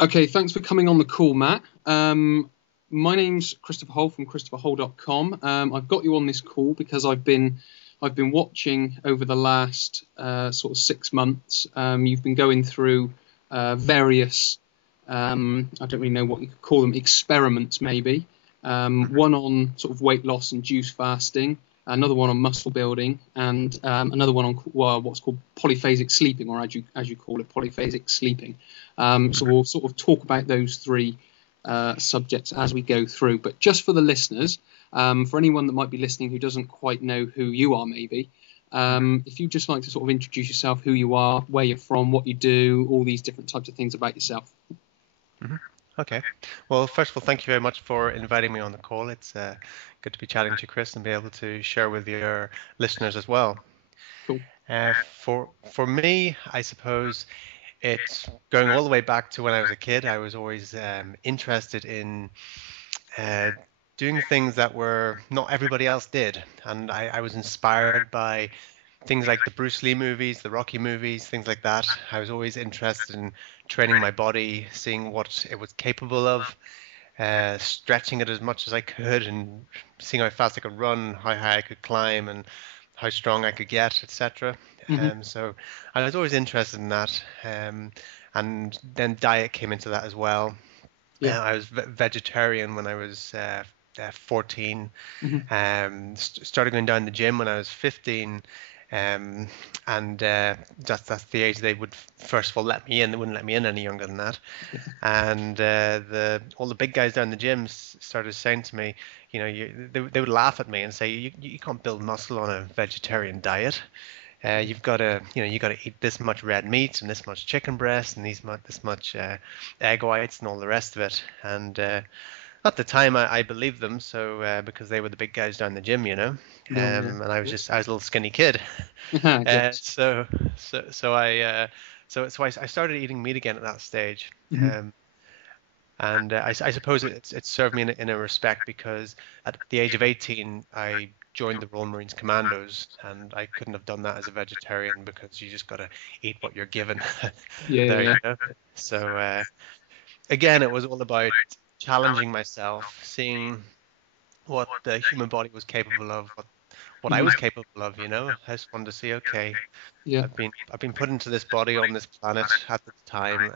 Okay, thanks for coming on the call, Matt. My name's Christopher Hull from ChristopherHull.com. I've got you on this call because I've been watching over the last sort of 6 months. You've been going through various I don't really know what you could call them, experiments maybe. One on sort of weight loss and juice fasting, another one on muscle building, and another one on what's called polyphasic sleeping, or as you call it, polyphasic sleeping. So we'll sort of talk about those three subjects as we go through. But just for the listeners, for anyone that might be listening who doesn't quite know who you are, maybe, if you'd just like to sort of introduce yourself, who you are, where you're from, what you do, all these different types of things about yourself. hmm Okay. Well, first of all, thank you very much for inviting me on the call. It's good to be chatting to you, Chris, and be able to share with your listeners as well. Cool. For me, I suppose it's going all the way back to when I was a kid. I was always interested in uh, doing things that were not everybody else did, and I was inspired by things like the Bruce Lee movies, the Rocky movies, things like that. I was always interested in training my body, seeing what it was capable of, stretching it as much as I could, and seeing how fast I could run, how high I could climb, and how strong I could get, etc. Hmm. So I was always interested in that. And then diet came into that as well. Yeah. I was vegetarian when I was 14. Hmm. Started going down the gym when I was 15. Um, and that's the age they would first of all let me in. They wouldn't let me in any younger than that. And all the big guys down the gym started saying to me, they would laugh at me and say, you can't build muscle on a vegetarian diet. You've got to, you got to eat this much red meat and this much chicken breast and this much egg whites and all the rest of it. And at the time, I believed them, so because they were the big guys down the gym, Yeah. Yeah. and I was a little skinny kid. Uh, Yes. so so I started eating meat again at that stage. Hmm. And I suppose it served me in a respect because at the age of 18, I joined the Royal Marines Commandos, and I couldn't have done that as a vegetarian because you just got to eat what you're given Yeah. there, Yeah. So again, it was all about challenging myself, seeing what the human body was capable of, what I Hmm. was capable of, I just wanted to see, okay, Yeah. I've been put into this body on this planet at this time.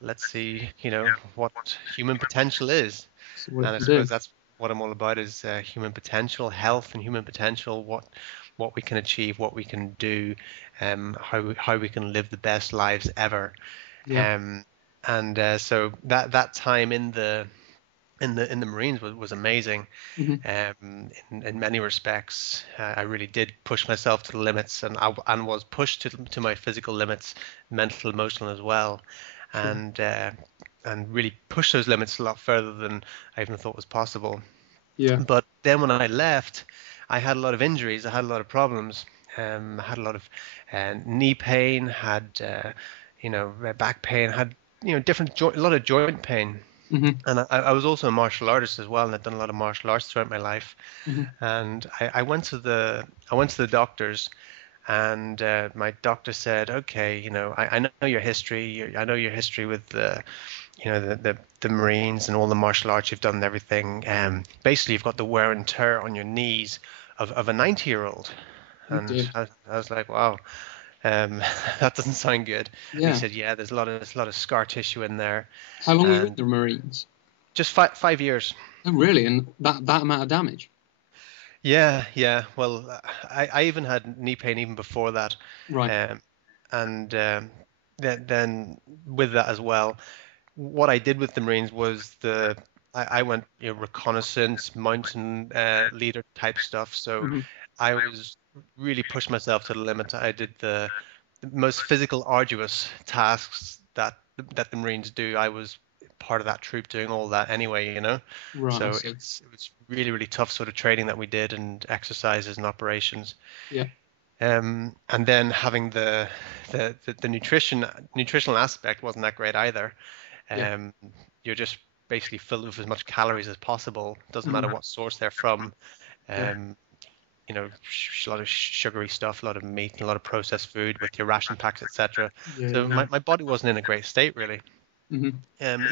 Let's see, what human potential is. So what And I you can do. suppose that's what I'm all about is human potential, health and human potential, what we can achieve, what we can do, how we can live the best lives ever. Yeah. Um, and so that time in the Marines was amazing. Hmm. In many respects, I really did push myself to the limits, and was pushed to my physical limits, mental, emotional as well, Sure. and uh, and really pushed those limits a lot further than I even thought was possible. Yeah. But then when I left, I had a lot of injuries. I had a lot of problems. I had a lot of knee pain, had back pain, had a lot of joint pain. Hmm. And I was also a martial artist as well, and I'd done a lot of martial arts throughout my life. Hmm. And I went to the doctors, and my doctor said, okay, I know your history. I know your history with the Marines and all the martial arts you've done and everything. Basically, you've got the wear and tear on your knees of a 90-year-old. Oh And dear. I was like, wow, that doesn't sound good. And he Yeah. said, yeah, there's a lot of scar tissue in there, How long were you in and the Marines? just 5 years. Oh, really? And that amount of damage? Yeah, yeah. Well, I even had knee pain even before that, Right. um, and then with that as well, what I did with the Marines was I went reconnaissance, mountain leader type stuff. So Hmm. I was really pushed myself to the limit. I did the most physical, arduous tasks that the Marines do. I was part of that troop doing all that anyway, Right. I So see. it was really, really tough sort of training that we did and exercises and operations. Yeah. And then having the nutritional aspect wasn't that great either. Yeah. Um, you're just basically filled with as much calories as possible. Doesn't matter Hmm. what source they're from. Yeah. Um, a lot of sugary stuff, a lot of meat, and a lot of processed food with your ration packs, etc. Yeah. So Yeah. my body wasn't in a great state really. Hmm. Um,